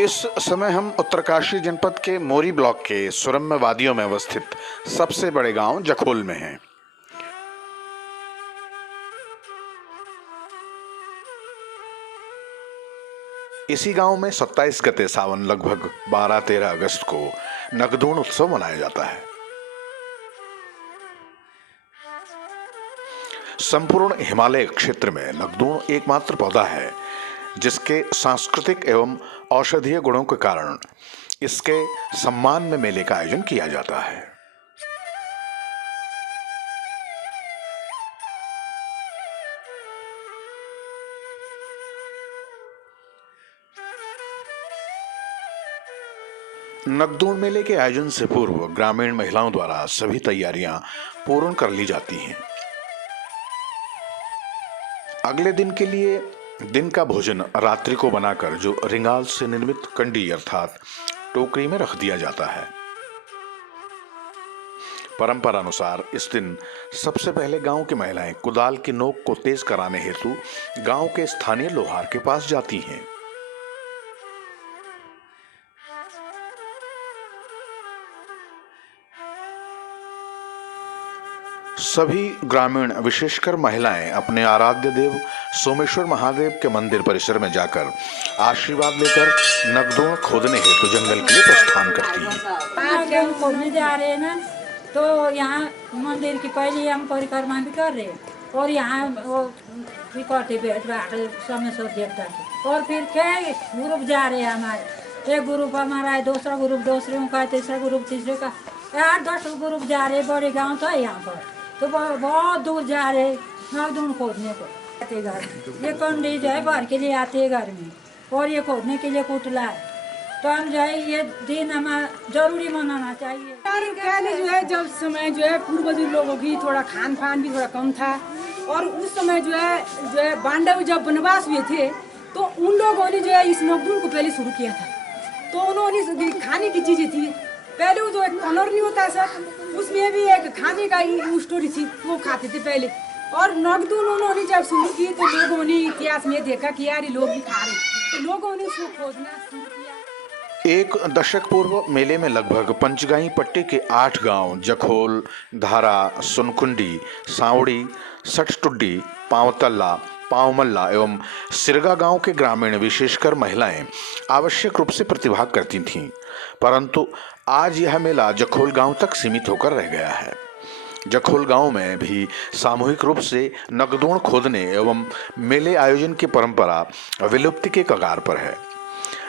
इस समय हम उत्तरकाशी जनपद के मोरी ब्लॉक के सुरम्य वादियों में अवस्थित सबसे बड़े गांव जखोल में हैं। इसी गांव में 27 गते सावन लगभग 12-13 अगस्त को नगदूण उत्सव मनाया जाता है। संपूर्ण हिमालय क्षेत्र में नगदूण एकमात्र पौधा है जिसके सांस्कृतिक एवं औषधीय गुणों के कारण इसके सम्मान में मेले का आयोजन किया जाता है। नगदूण मेले के आयोजन से पूर्व ग्रामीण महिलाओं द्वारा सभी तैयारियां पूर्ण कर ली जाती हैं। अगले दिन के लिए दिन का भोजन रात्रि को बनाकर जो रिंगाल से निर्मित कंडी अर्थात टोकरी में रख दिया जाता है। परंपरा अनुसार इस दिन सबसे पहले गांव की महिलाएं कुदाल की नोक को तेज कराने हेतु गांव के स्थानीय लोहार के पास जाती हैं। सभी ग्रामीण विशेषकर महिलाएं अपने आराध्य देव सोमेश्वर महादेव के मंदिर परिसर में जाकर आशीर्वाद लेकर नगदूण खोदने हेतु जंगल के लिए प्रस्थान करती हैं। हम खोदने जा रहे हैं ना, तो यहाँ मंदिर की पहले हम परिक्रमा भी कर रहे हैं और यहाँ वो भी करते सोमेश्वर देवता की। और फिर क्या ग्रुप जा रहे हैं हमारे, एक ग्रुप हमारा है, दूसरा ग्रुप दूसरे का, तीसरा ग्रुप तीसरे का, 8-10 ग्रुप जा रहे। बड़े गाँव तो है यहाँ पर, तो बहुत दूर जा रहे नगदूण खोदने को। आते घर ये कंडी जो है भर के लिए आते हैं घर में, और ये खोदने के लिए कुटला है। तो हम जो है ये दिन हमें जरूरी मनाना चाहिए। पहले जो है जब समय जो है पूर्वज लोगों की थोड़ा खान पान भी थोड़ा कम था, और उस समय जो है पांडव जब वनवास हुए थे तो उन लोगों ने जो है इस नगदूण को पहले शुरू किया था। तो उन्होंने खाने की चीजें थी पहले, वो जो एक कनौर नहीं होता सर, उसमें भी एक खाने का स्टोरी थी, वो खाते थे पहले। और नगदूण उन्होंने जब शुरू की तो लोगों ने इतिहास में देखा कि यार लोग भी खा रहे, तो लोगों ने उसको खोजना शुरू किया। एक दशक पूर्व मेले में लगभग पंचगाई पट्टी के 8 गांव जखोल, धारा, सुनकुंडी, सांवड़ी, सठटुड्डी, पांवतल्ला, पावमल्ला एवं सिरगा गांव के ग्रामीण विशेषकर महिलाएं आवश्यक रूप से प्रतिभाग करती थीं, परंतु आज यह मेला जखोल गांव तक सीमित होकर रह गया है। जखोल गांव में भी सामूहिक रूप से नगदूण खोदने एवं मेले आयोजन की परंपरा विलुप्ति के कगार पर है।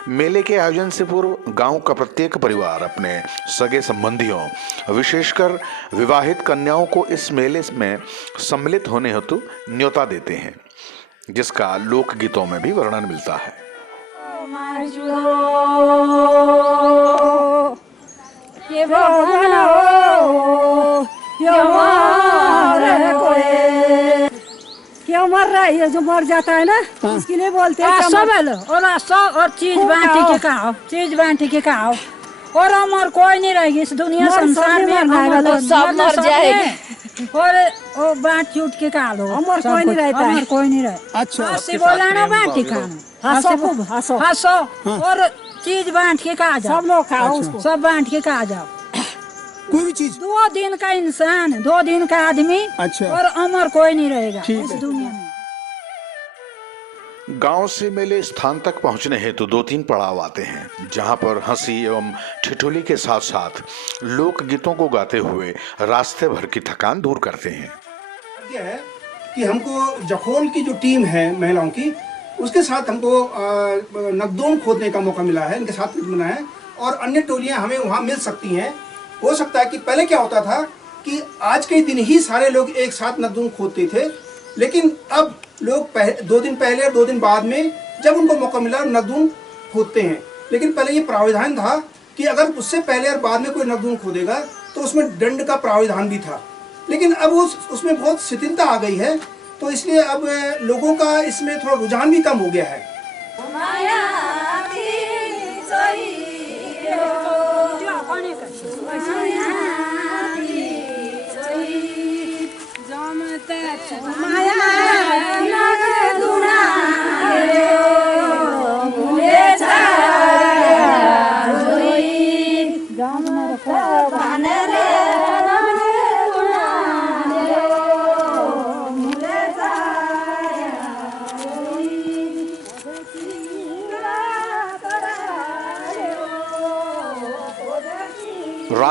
मेले के आयोजन से पूर्व गांव का प्रत्येक परिवार अपने सगे संबंधियों विशेषकर विवाहित कन्याओं को इस मेले में सम्मिलित होने हेतु न्योता देते हैं, जिसका लोकगीतों में भी वर्णन मिलता है। क्यों मर रहा है, ये जो मर जाता है ना उसके लिए बोलते हैं और चीज बांटी के खाओ, चीज बांटी के खाओ, और अमर कोई नहीं रहेगी इस दुनिया संसार में, सब मर जाएगी। और वो बांट चूट के खा लो, अमर कोई नहीं रहता, अमर कोई नहीं रहता। अच्छा बोलाना बांटी खाना, हंसो और चीज बांट के खा जाओ, सब लोग खाओ उसको, सब बांट के खा जाओ। कोई भी चीज 2 दिन का इंसान, 2 दिन का आदमी, अच्छा, और अमर कोई नहीं रहेगा इस दुनिया में। गांव से मेले स्थान तक पहुंचने हेतु 2-3 पड़ाव आते हैं, जहां पर हंसी एवं ठिठोली के साथ साथ लोक गीतों को गाते हुए रास्ते भर की थकान दूर करते हैं। यह है कि हमको जखोल की जो टीम है महिलाओं की, उसके साथ हमको नगदूण खोदने का मौका मिला है, इनके साथ मिला है, और अन्य टोलियां हमें वहां मिल सकती हैं। हो सकता है कि पहले क्या होता था कि आज के दिन ही सारे लोग एक साथ नगदूण खोदते थे, लेकिन अब लोग 2 दिन पहले और 2 दिन बाद में जब उनको मौका मिला नगदूण खोदते हैं। लेकिन पहले ये प्रावधान था कि अगर उससे पहले और बाद में कोई नगदूण खोदेगा तो उसमें दंड का प्रावधान भी था, लेकिन अब उसमें बहुत शिथिलता आ गई है, तो इसलिए अब लोगों का इसमें थोड़ा रुझान भी कम हो गया है। माया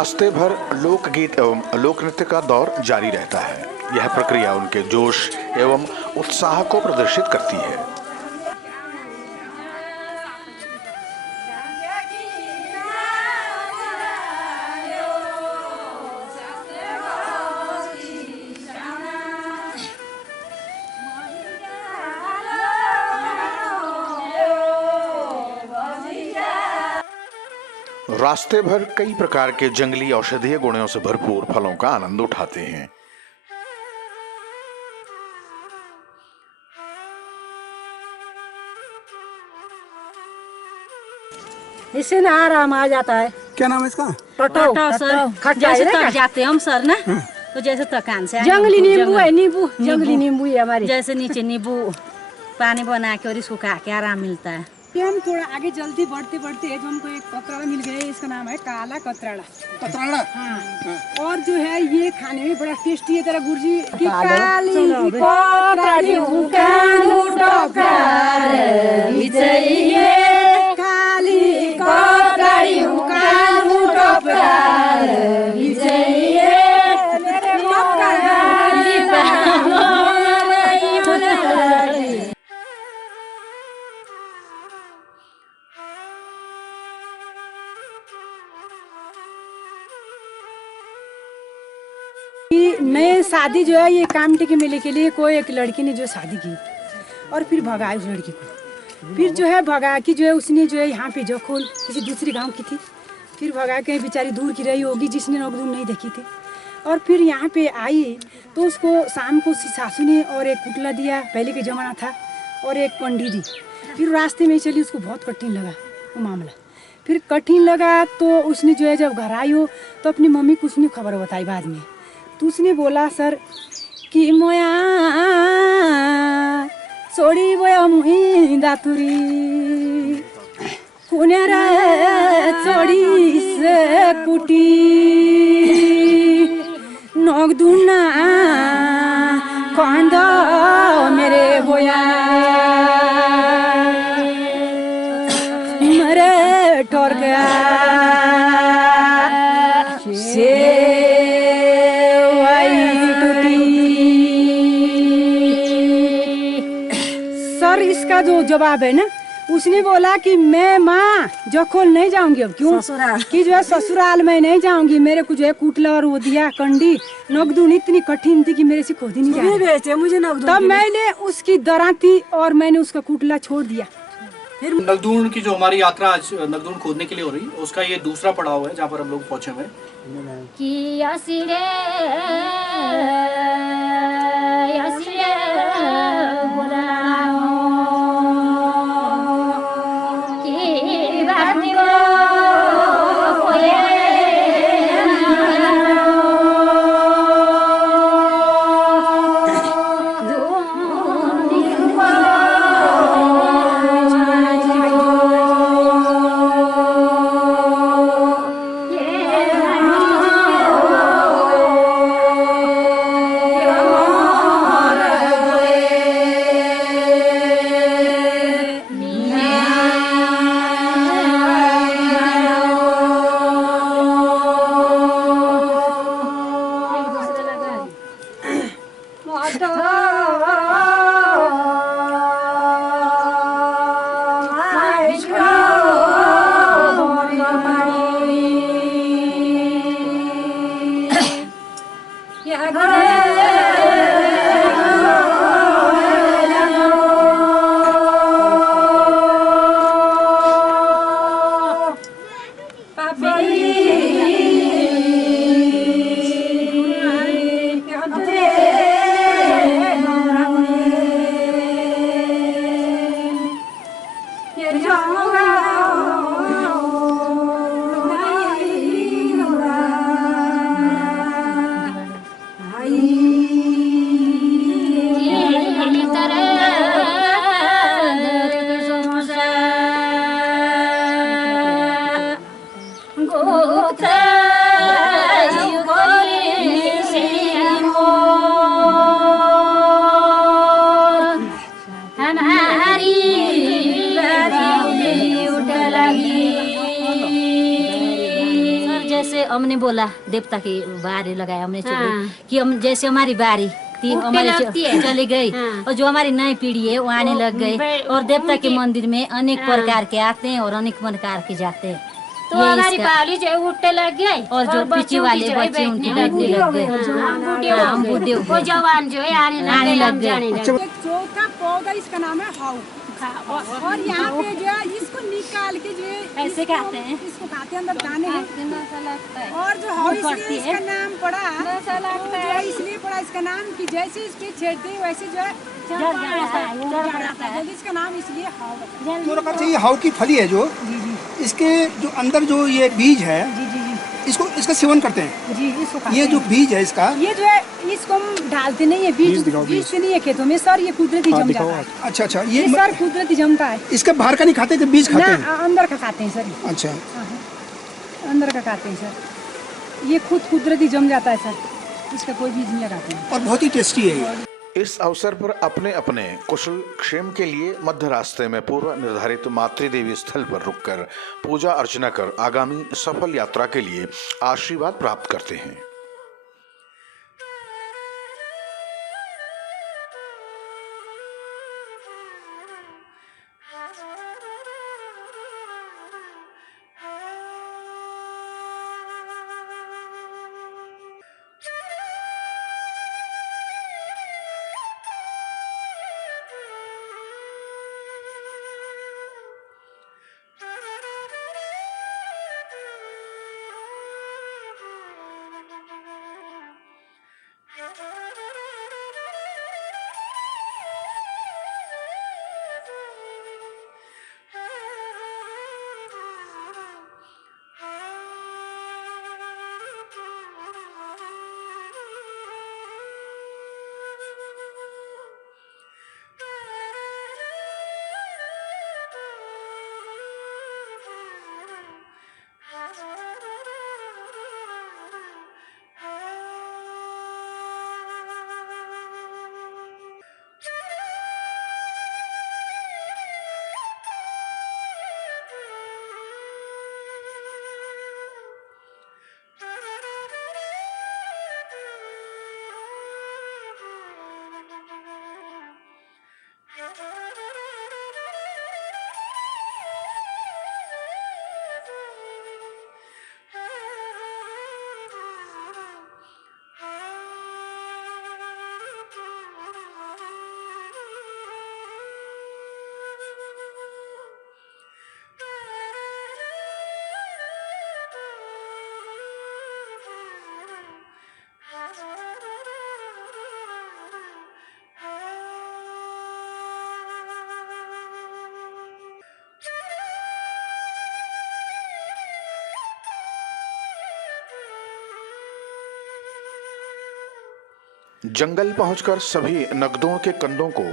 रास्ते भर लोकगीत एवं लोक नृत्य का दौर जारी रहता है। यह प्रक्रिया उनके जोश एवं उत्साह को प्रदर्शित करती है। रास्ते भर कई प्रकार के जंगली औषधीय गुणों से भरपूर फलों का आनंद उठाते हैं। इससे ना आराम आ जाता है। क्या नाम है इसका? टटो सर, जैसे तक जाते हम सर ना, तो जैसे थकान से जंगली नींबू है, नींबू जंगली नींबू है हमारे। जैसे नीचे नींबू पानी बना के और इसको खा के आराम मिलता है। हम थोड़ा आगे जल्दी बढ़ते बढ़ते जो हमको एक कतराड़ा मिल गया है, इसका नाम है काला कतराड़ा। कतराड़ा? हाँ। और जो है ये खाने में बड़ा टेस्टी है। तेरा गुरुजी की काली कतराड़ी उकानु टोकार विजयी, काली कतराड़ी उकानु टोकार विजयी। नए शादी जो है ये कामटी के मेले के लिए कोई एक लड़की ने जो शादी की और फिर भगाई उस लड़की को। फिर जो है भगा की जो है उसने जो है यहाँ पे जखोल किसी दूसरी गांव की थी, फिर भगा के बेचारी दूर की रही होगी जिसने नगदून नहीं देखी थी। और फिर यहाँ पे आई तो उसको शाम को उसकी सासू ने और एक कुटला दिया, पहले के ज़माना था, और एक पंडी दी। फिर रास्ते में चली, उसको बहुत कठिन लगा वो मामला। फिर कठिन लगा तो उसने जो है जब घर आई हो तो अपनी मम्मी को उसने खबर बताई बाद में। तो उसने बोला सर कि मोया छोड़ी बोया मुही दातुरी कुनेर छोड़ी से कुटी नगदुना कांद मेरे बोया मरे टोर गया सर। इसका जो जवाब है ना, उसने बोला कि मैं माँ जखोल नहीं जाऊंगी। अब क्यों? कि जो है ससुराल में नहीं जाऊंगी, मेरे को जो है कुटला और वो दिया कंडी नगदून इतनी कठिन थी कि मेरे से खुद ही नहीं जाए मुझे नगदून। तब मैंने उसकी दराती और मैंने उसका कुटला छोड़ दिया। फिर नगदून की जो हमारी यात्रा आज नगदून खोदने के लिए हो रही, उसका ये दूसरा पड़ाव है जहाँ पर हम लोग पहुँचे हुए हमने बोला देवता की बारी लगाया हमने चुगली कि हम जैसे हमारी बारी हमारे चली गई और जो हमारी नई पीढ़ी है वो आने लग गई और देवता के मंदिर में अनेक प्रकार के आते हैं और अनेक प्रकार के जाते हैं। तो हमारी पावली जो है उठने लग गई और जो पीछे वाले बच्चे उनके बैठने लग गए, हम बूढ़े हो वो जवान जो है आने लग गए। एक चौथा पौधा इसका नाम है हाउ और यहाँ पे जो है इसको निकाल के जो है ऐसे खाते हैं, इसको खाते हैं, अंदर दाने हैं। और जो हाउ इसलिए इसका नाम पड़ा तो जो है इसलिए पड़ा इसका नाम कि जैसे इस पे छेड़ते हैं वैसे जो है जल्दी इसका नाम इसलिए हाउ। जो रखा चाहिए हाउ की फली है जो इसके जो अंदर जो ये बीज है इसको इसका सेवन करते हैं जी, इसको खाते ये हैं। जो बीज है इसका ये जो है इसको हम डालते नहीं है बीज से नहीं है खेतों में सर, ये कुदरती जम जाता है। अच्छा अच्छा ये सर कुदरती जमता है। इसका बाहर का नहीं खाते कि बीज खाते हैं? ना अंदर का खाते हैं सर। अच्छा अंदर का खाते हैं सर, ये खुद कुदरती जम जाता है सर, इसका कोई बीज नहीं लगाते हैं। और बहुत ही टेस्टी है ये। इस अवसर पर अपने अपने कुशल क्षेम के लिए मध्य रास्ते में पूर्व निर्धारित मातृदेवी स्थल पर रुककर पूजा अर्चना कर आगामी सफल यात्रा के लिए आशीर्वाद प्राप्त करते हैं। जंगल पहुंचकर सभी नगदों के कंदों को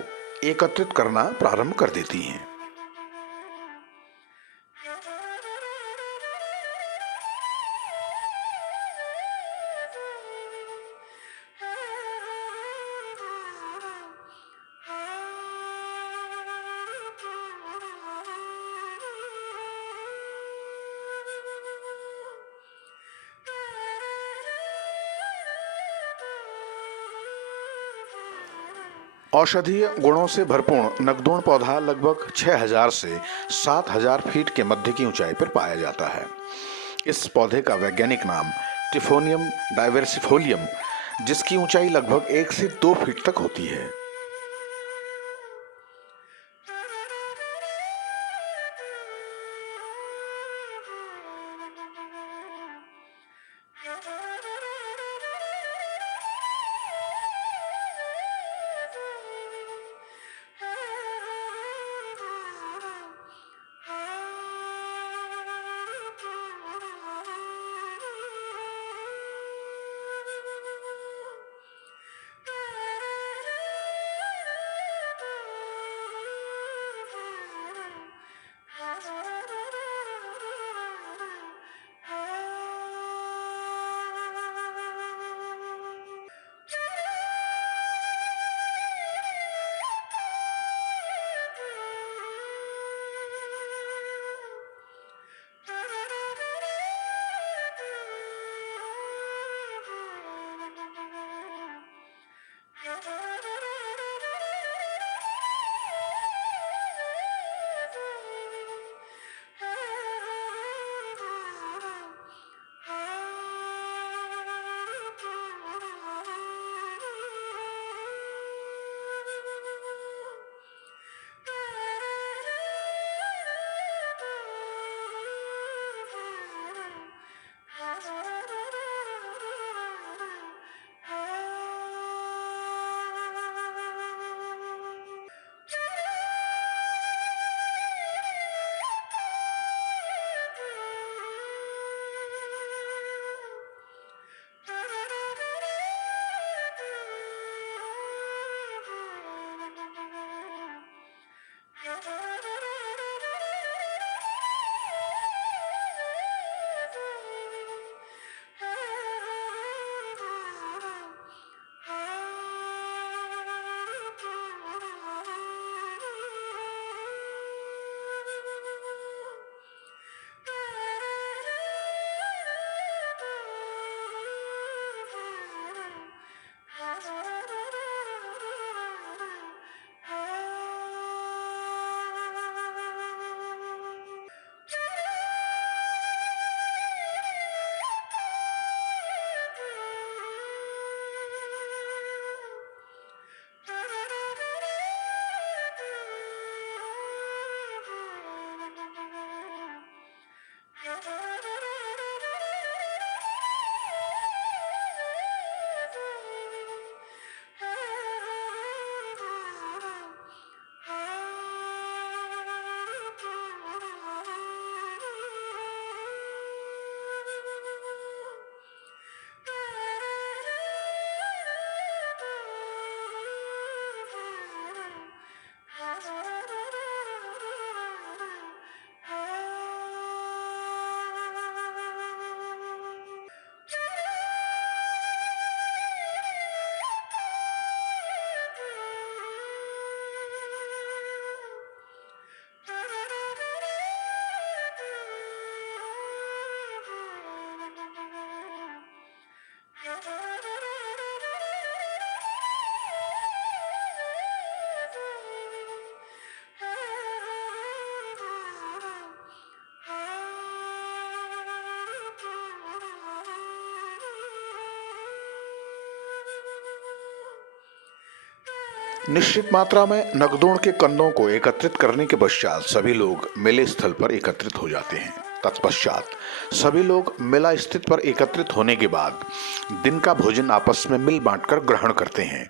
एकत्रित करना प्रारंभ कर देती हैं। औषधीय गुणों से भरपूर नगदोण पौधा लगभग 6000 से 7000 फीट के मध्य की ऊंचाई पर पाया जाता है। इस पौधे का वैज्ञानिक नाम टिफोनियम डाइवर्सिफोलियम, जिसकी ऊंचाई लगभग 1 से 2 फीट तक होती है। निश्चित मात्रा में नगदोण के कंदों को एकत्रित करने के पश्चात सभी लोग मेले स्थल पर एकत्रित हो जाते हैं। तत्पश्चात सभी लोग मेला स्थित पर एकत्रित होने के बाद दिन का भोजन आपस में मिल बांटकर ग्रहण करते हैं।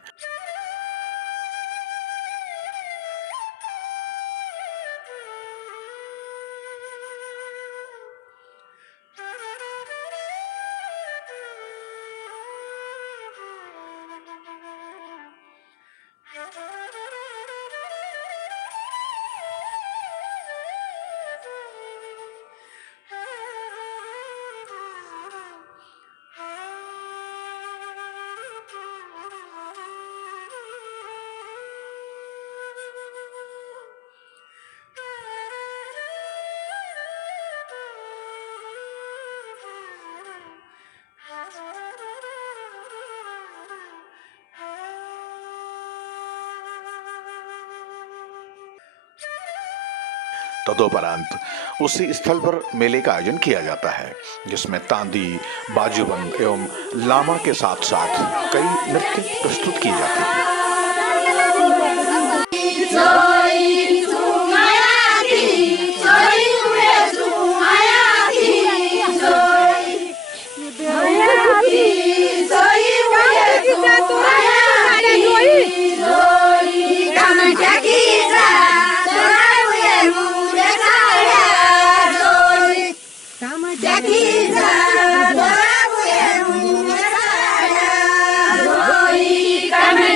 तदोपरांत उसी स्थल पर मेले का आयोजन किया जाता है, जिसमें तांदी, बाजूबंद एवं लामा के साथ साथ कई नृत्य प्रस्तुत किए जाते हैं।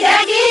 Jackie,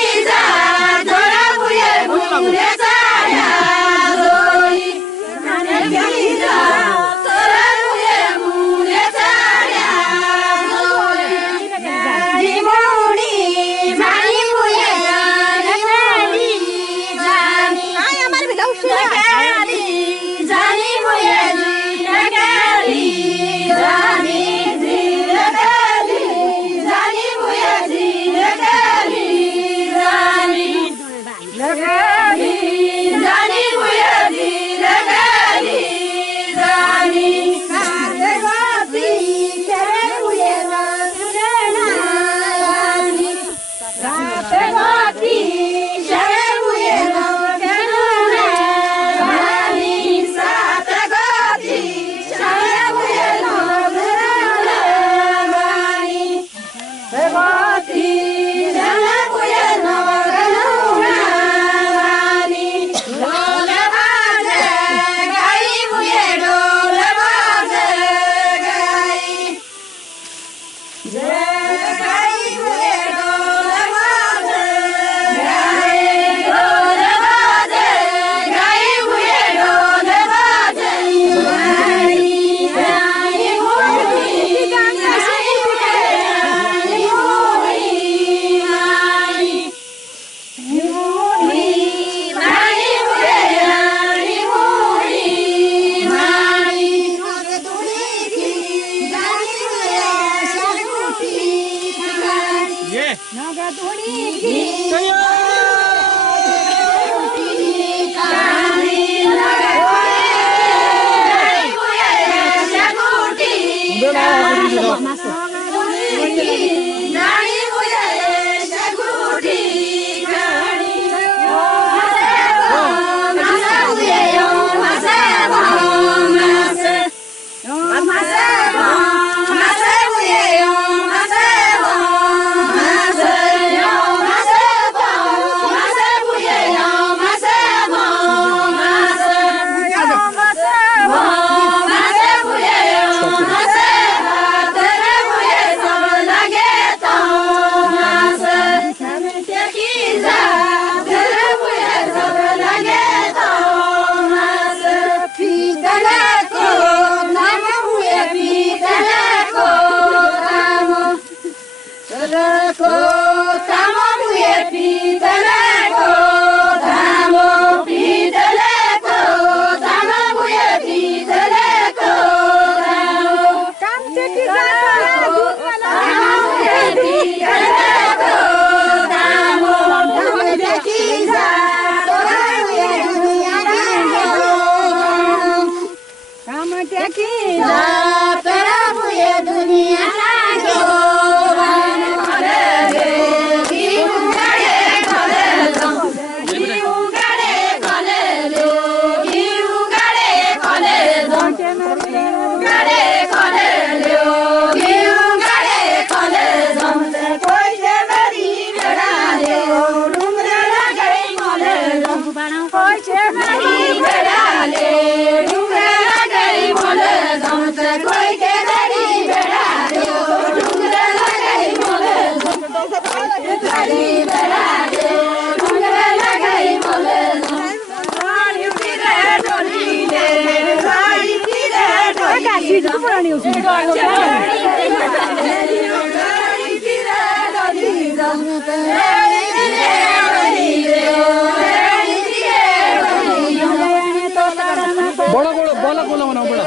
बड़ा बड़ा बालक बोला मना बड़ा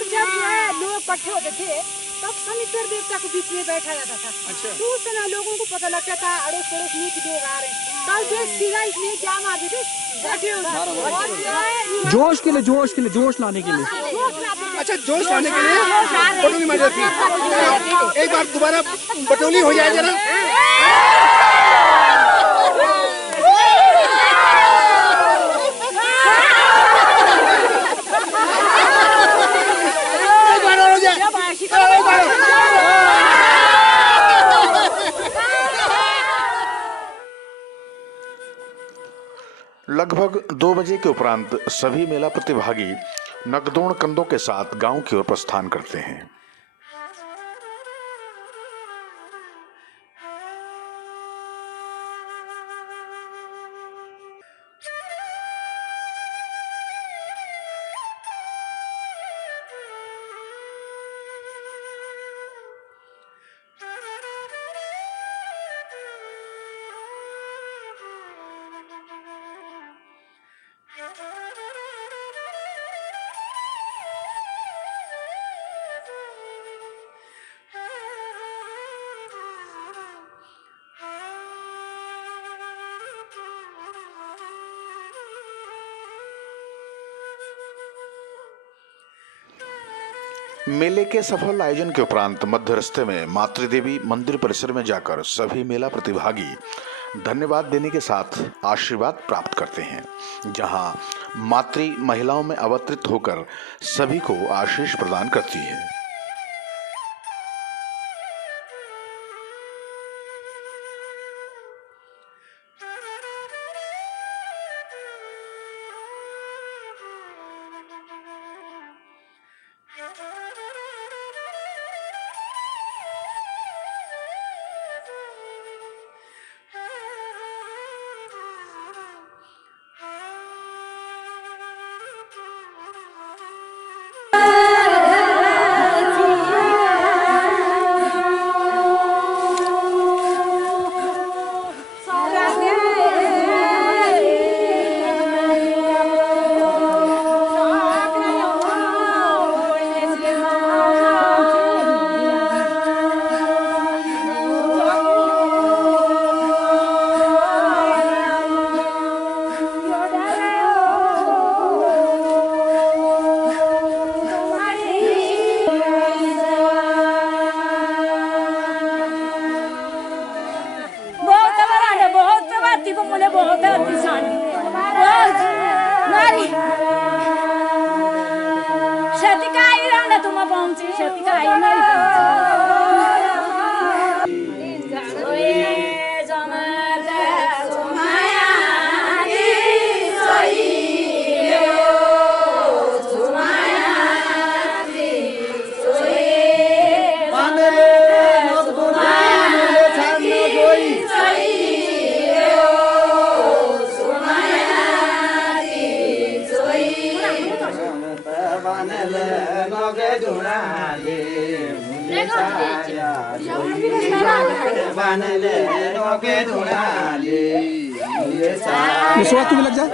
और जब जो है लोग इकट्ठे होते थे तब शनिश्चर देवता को बीच में बैठा जाता था। अच्छा। तो उस समय लोगों को पता लगता था अड़ोस पड़ोस में कि लोग आ रहे हैं, तब जो सीधा इसलिए क्या मारते थे बैठे होते जोश लाने के लिए। अच्छा, जोश लाने के लिए पटोली मारी जाती है। एक बार दोबारा पटोली हो जाए जरा। लगभग 2 बजे के उपरांत सभी मेला प्रतिभागी नगदोण कंधों के साथ गांव की ओर प्रस्थान करते हैं। मेले के सफल आयोजन के उपरांत मध्य रास्ते में मातृदेवी मंदिर परिसर में जाकर सभी मेला प्रतिभागी धन्यवाद देने के साथ आशीर्वाद प्राप्त करते हैं, जहां मातृ महिलाओं में अवतरित होकर सभी को आशीष प्रदान करती है। स्वाद तुम्हें लग जाए।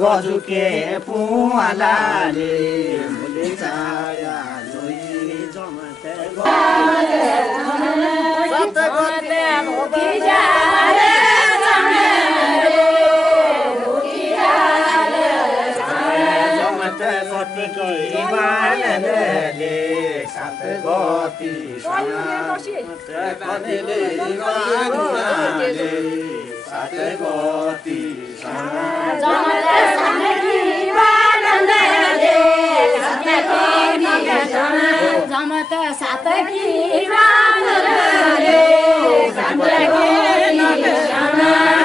गजुके पुवालाले मुले छाया जोई जमत सत गोते भोगी जाले जमत गोती बानले सात गोती समत कनेले बानुनाले सात गोती जमत सातकी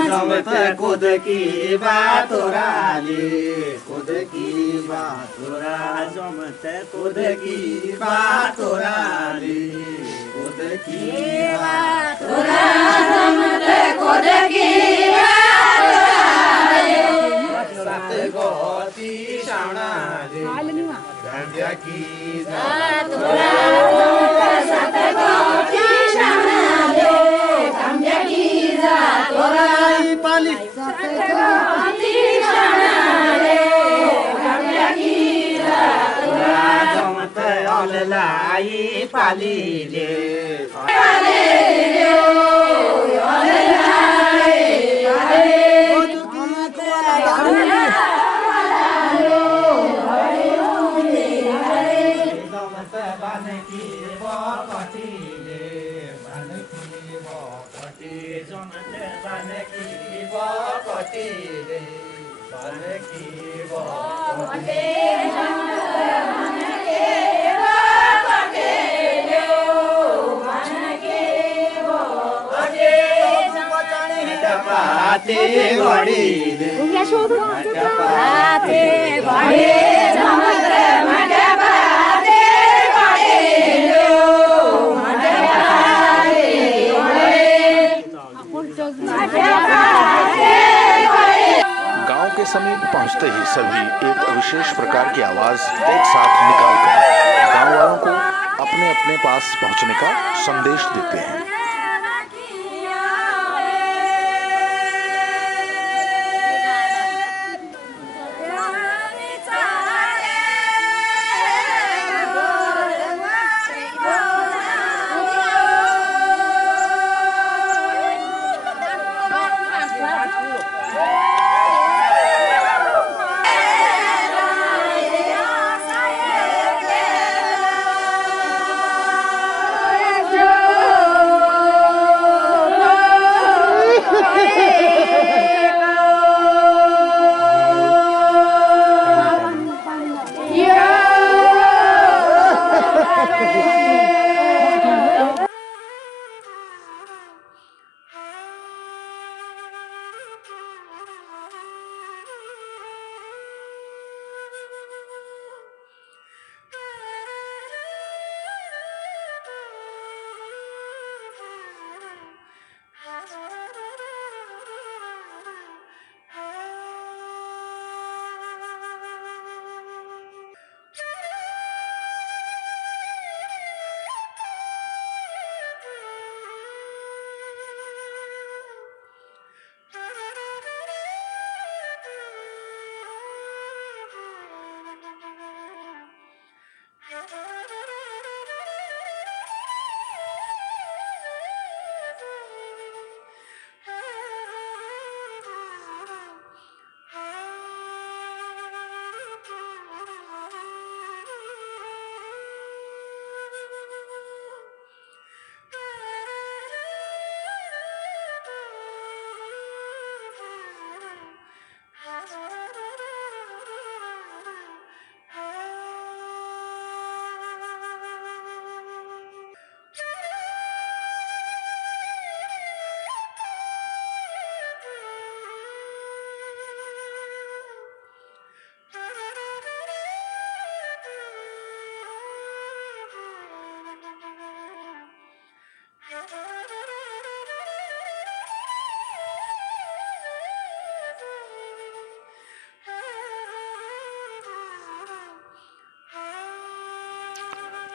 जमत कुदकी बातोराले कुदकी बातोरा जमत कुदकी बातोराले कुदकी बातोरा जमत कुदकी बातोराले सात गोती शाणाले की पाली जमत अललाई पालीले पाते घडीले गांव के समीप पहुंचते ही सभी एक विशेष प्रकार की आवाज एक साथ निकालकर गांव वालों को अपने अपने पास पहुंचने का संदेश देते हैं।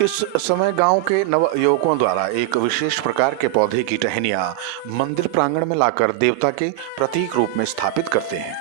इस समय गांव के नव युवकों द्वारा एक विशेष प्रकार के पौधे की टहनियां मंदिर प्रांगण में लाकर देवता के प्रतीक रूप में स्थापित करते हैं।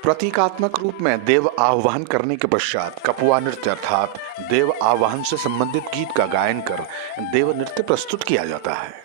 प्रतीकात्मक रूप में देव आह्वान करने के पश्चात कपुआ नृत्य अर्थात देव आह्वान से संबंधित गीत का गायन कर देव नृत्य प्रस्तुत किया जाता है।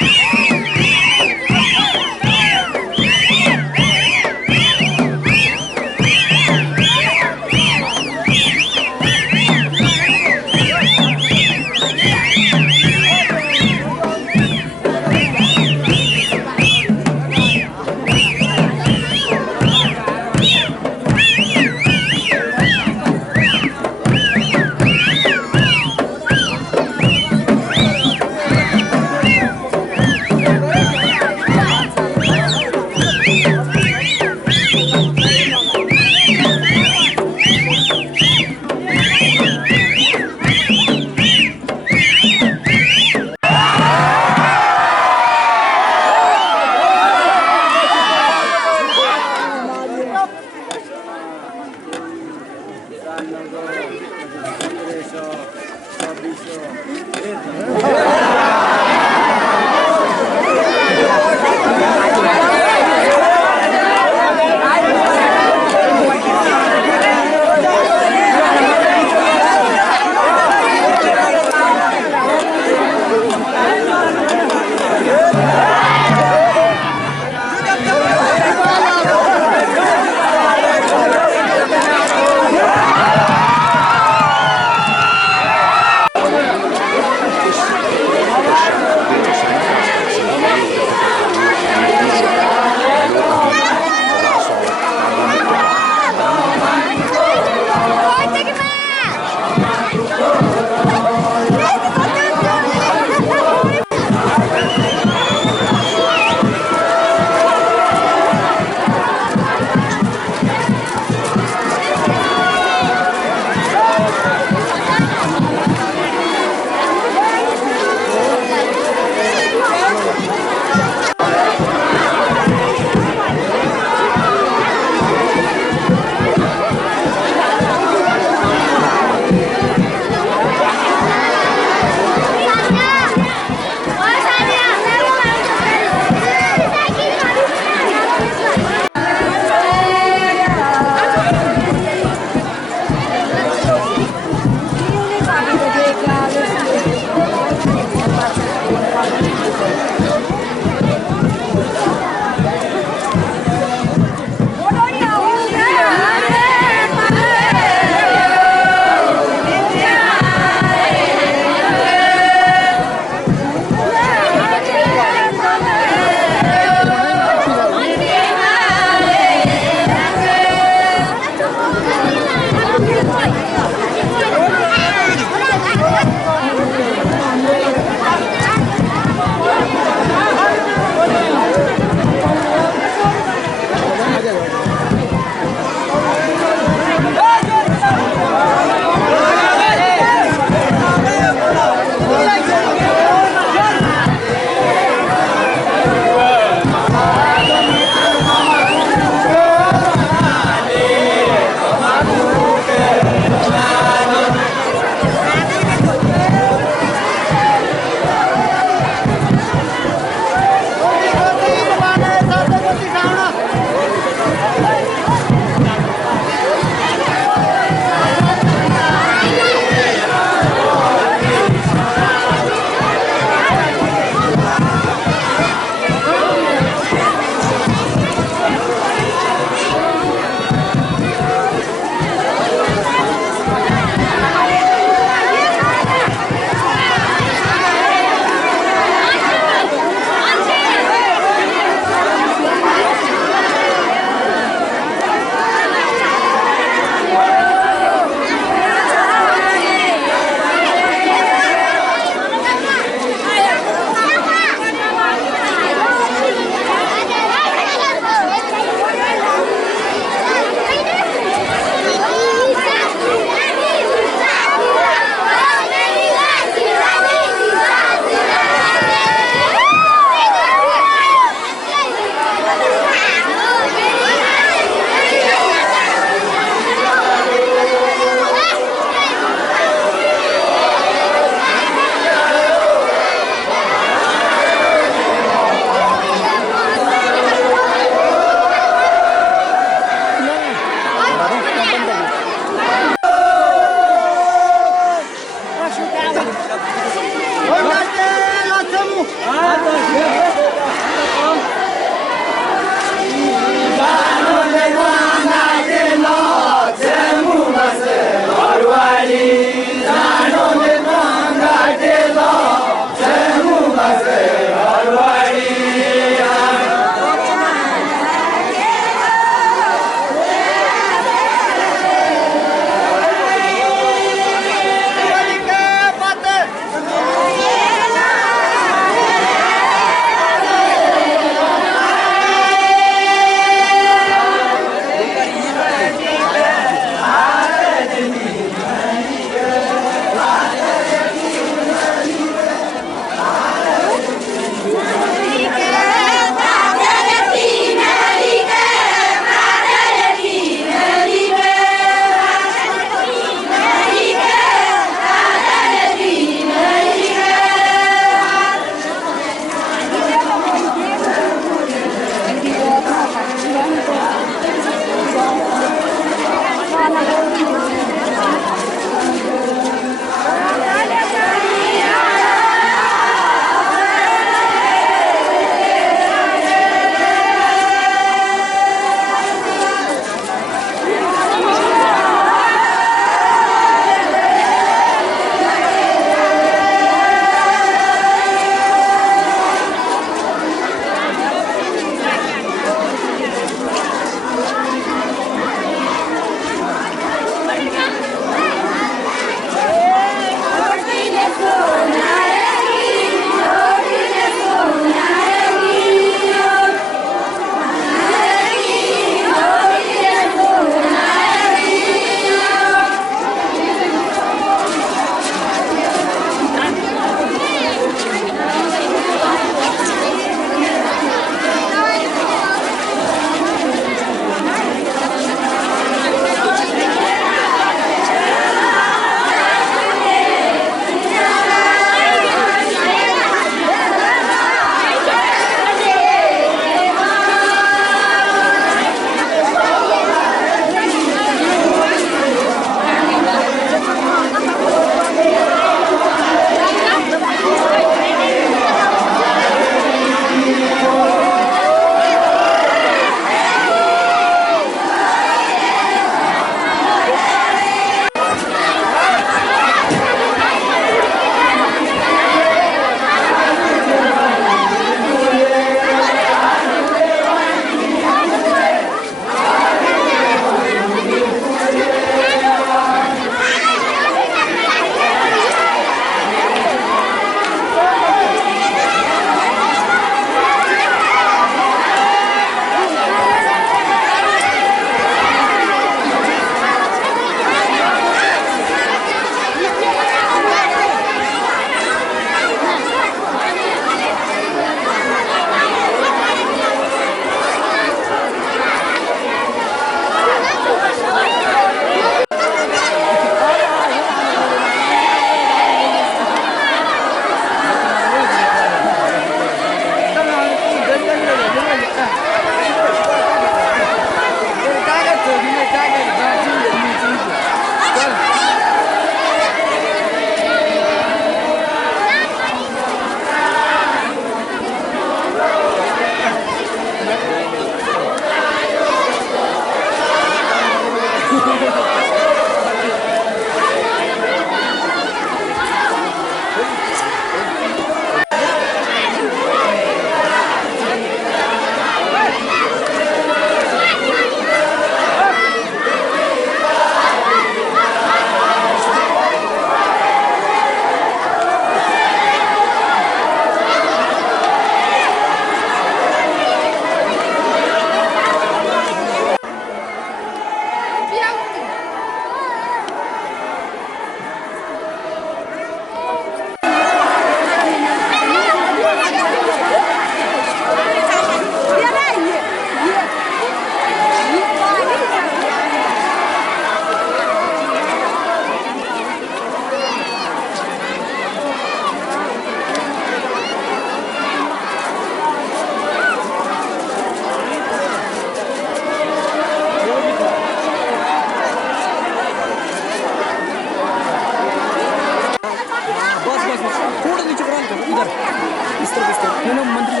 मंदिर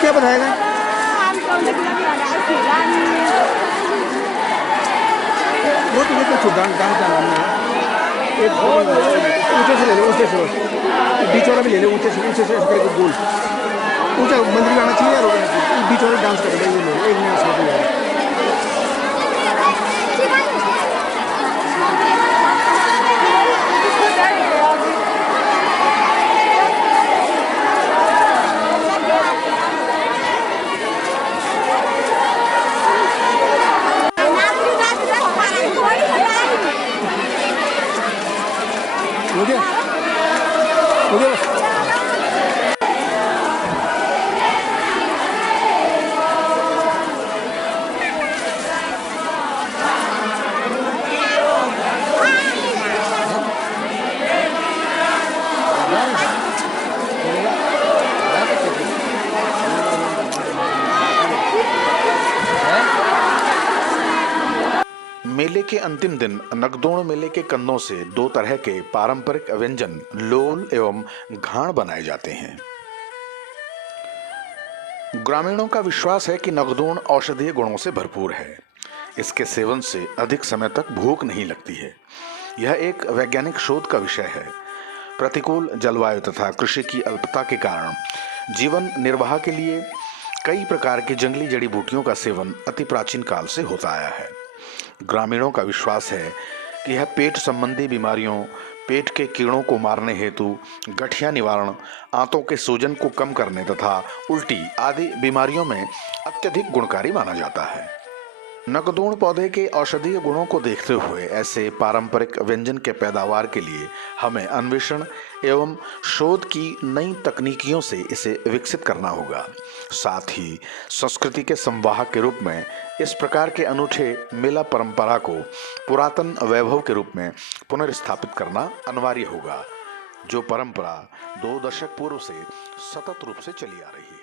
क्या बताएगा? वो तो डांस का नाम है। एक ऊंचे से ले लो, ऊंचे से बीच वाला भी ले लो, ऊंचे से करके गोल ऊंचा मंदिर में आना चाहिए यार। बीच वाला डांस करेगा ये लोग, एक नया शो है। हो गया बस। मेले के अंतिम दिन नगदोण मेले के कंधों से दो तरह के पारंपरिक व्यंजन लोल एवं घाण बनाए जाते हैं। ग्रामीणों का विश्वास है कि नगदोण औषधीय गुणों से भरपूर है। इसके सेवन से अधिक समय तक भूख नहीं लगती है। यह एक वैज्ञानिक शोध का विषय है। प्रतिकूल जलवायु तथा कृषि की अल्पता के कारण जीवन निर्वाह के लिए कई प्रकार की जंगली जड़ी बूटियों का सेवन अति प्राचीन काल से होता आया है। ग्रामीणों का विश्वास है कि यह पेट संबंधी बीमारियों, पेट के कीड़ों को मारने हेतु, गठिया निवारण, आंतों के सूजन को कम करने तथा उल्टी आदि बीमारियों में अत्यधिक गुणकारी माना जाता है। नगदोण पौधे के औषधीय गुणों को देखते हुए ऐसे पारंपरिक व्यंजन के पैदावार के लिए हमें अन्वेषण एवं शोध की नई तकनीकियों से इसे विकसित करना होगा। साथ ही संस्कृति के संवाहक के रूप में इस प्रकार के अनूठे मेला परंपरा को पुरातन वैभव के रूप में पुनर्स्थापित करना अनिवार्य होगा, जो परंपरा 2 दशक पूर्व से सतत रूप से चली आ रही है।